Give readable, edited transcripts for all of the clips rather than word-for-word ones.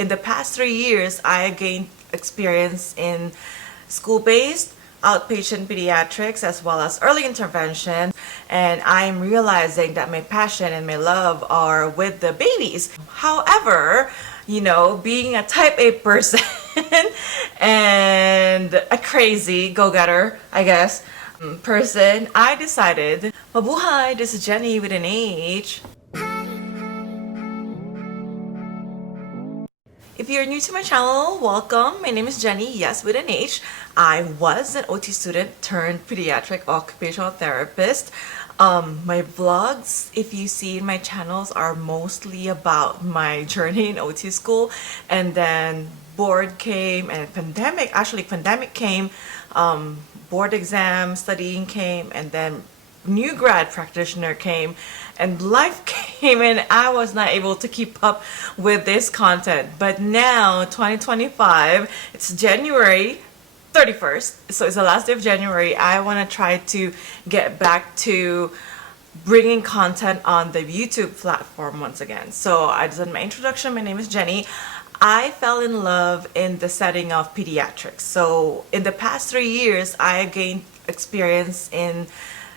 in the past 3 years, I gained experience in school-based, outpatient pediatrics, as well as early intervention. And I'm realizing that my passion and my love are with the babies. However, being a type A person and a crazy go-getter, I guess, person, I decided, Mabuhay, this is Jenny with an H. If you're new to my channel, welcome. My name is Jenny, yes, with an H. I was an OT student turned pediatric occupational therapist. My vlogs, if you see in my channels, are mostly about my journey in OT school. And then board came and pandemic came, board exam studying came, and then new grad practitioner came, and life came, and I was not able to keep up with this content. But now 2025, it's January 31st, so it's the last day of January. I want to try to get back to bringing content on the YouTube platform once again. So I just did my introduction. My name is Jenny. I fell in love in the setting of pediatrics. So in the past 3 years, I gained experience in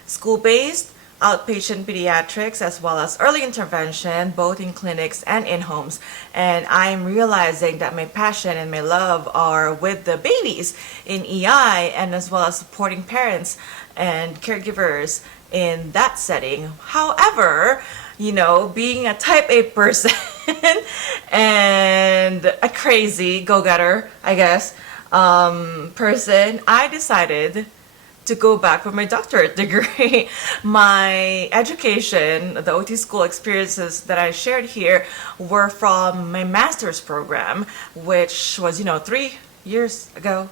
school-based, outpatient pediatrics, as well as early intervention, both in clinics and in homes. And I'm realizing that my passion and my love are with the babies in EI, and as well as supporting parents and caregivers in that setting. However, being a type A person and a crazy go-getter, I guess, person, I decided to go back for my doctorate degree. My education, the OT school experiences that I shared here, were from my master's program, which was, 3 years ago,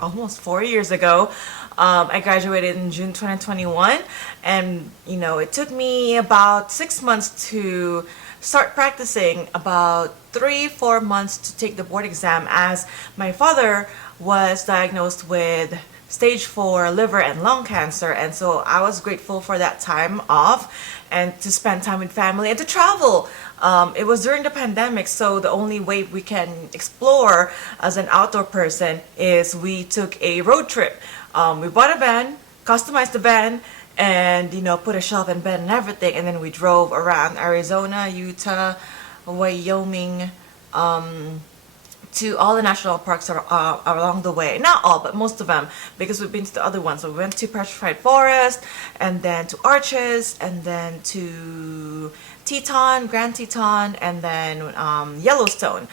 almost 4 years ago. I graduated in June 2021, and it took me about 6 months to start practicing, about 3-4 months to take the board exam, as my father was diagnosed with stage 4 liver and lung cancer. And so I was grateful for that time off and to spend time with family and to travel. It was during the pandemic, so the only way we can explore as an outdoor person is we took a road trip. We bought a van, customized the van, and put a shelf and bed and everything, and then we drove around Arizona, Utah, Wyoming, to all the national parks along the way. Not all, but most of them, because we've been to the other ones. So we went to Petrified Forest, and then to Arches, and then to Teton, Grand Teton, and then Yellowstone.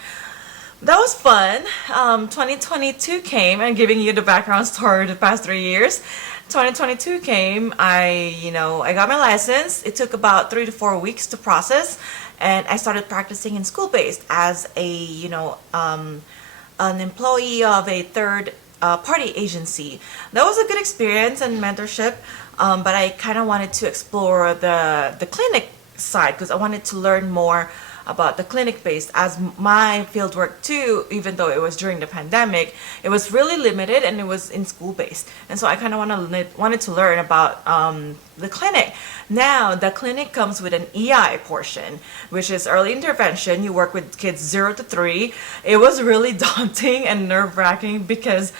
That was fun. 2022 came, and giving you the background story the past 3 years. 2022 came, I got my license. It took about 3 to 4 weeks to process, and I started practicing in school-based as an employee of a third party agency. That was a good experience and mentorship, but I kind of wanted to explore the clinic side, because I wanted to learn more about the clinic-based, as my field work too, even though it was during the pandemic, it was really limited and it was in school-based. And so I kind of wanted to learn about the clinic. Now, the clinic comes with an EI portion, which is early intervention. You work with kids 0 to 3. It was really daunting and nerve-wracking because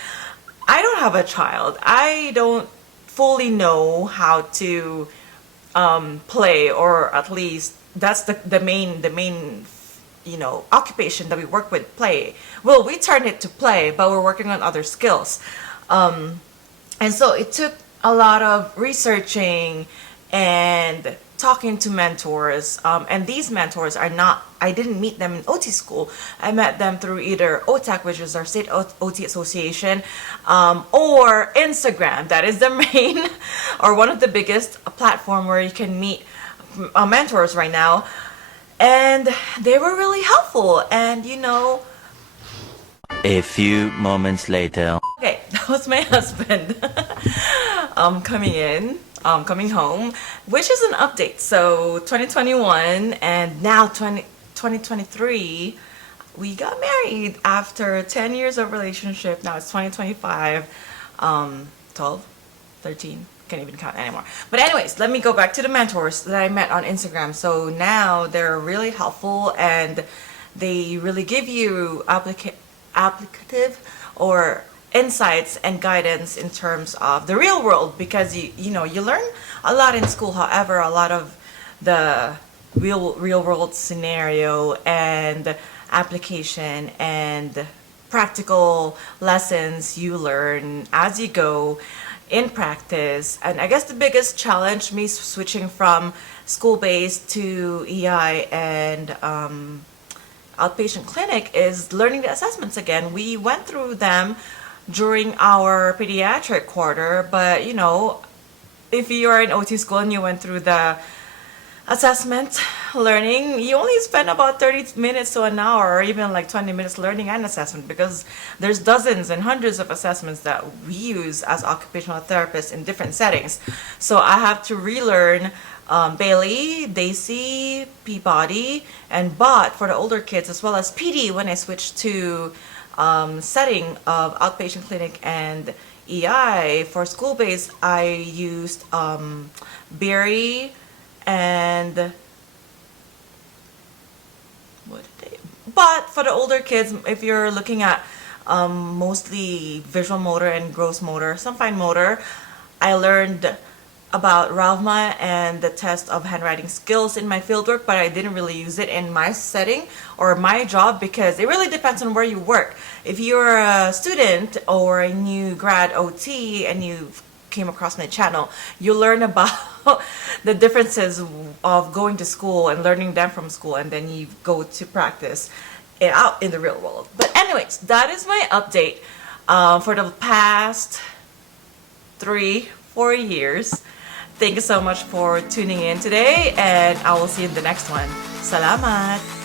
I don't have a child. I don't fully know how to play, or at least that's the main occupation that we work with, play. Well, we turn it to play, but we're working on other skills. And so it took a lot of researching and talking to mentors. And these mentors I didn't meet them in OT school. I met them through either OTAC, which is our state OT association, or Instagram. That is the main or one of the biggest platform where you can meet mentors right now. And they were really helpful. And a few moments later. Okay, that was my husband coming home, which is an update. So 2021 and now 2023, we got married after 10 years of relationship. Now it's 2025, 12, 13, can't even count anymore. But anyways, let me go back to the mentors that I met on Instagram. So now they're really helpful, and they really give you applicative or insights and guidance in terms of the real world, because you learn a lot in school. However, a lot of the real world scenario and application and practical lessons you learn as you go in practice. And I guess the biggest challenge me switching from school based to EI and outpatient clinic is learning the assessments again. We went through them during our pediatric quarter, but if you are in OT school and you went through the assessment learning, you only spend about 30 minutes to an hour, or even like 20 minutes learning and assessment, because there's dozens and hundreds of assessments that we use as occupational therapists in different settings. So I have to relearn Bailey, Daisy, Peabody, and BOT for the older kids, as well as PD when I switched to setting of outpatient clinic and EI. For school-based, I used Berry and but for the older kids, if you're looking at mostly visual motor and gross motor, some fine motor, I learned about RAVMA and the test of handwriting skills in my fieldwork, but I didn't really use it in my setting or my job, because it really depends on where you work. If you're a student or a new grad OT and you came across my channel, you learn about the differences of going to school and learning them from school, and then you go to practice it out in the real world. But anyways, that is my update for the past 3-4 years. Thank you so much for tuning in today, and I will see you in the next one. Salamat!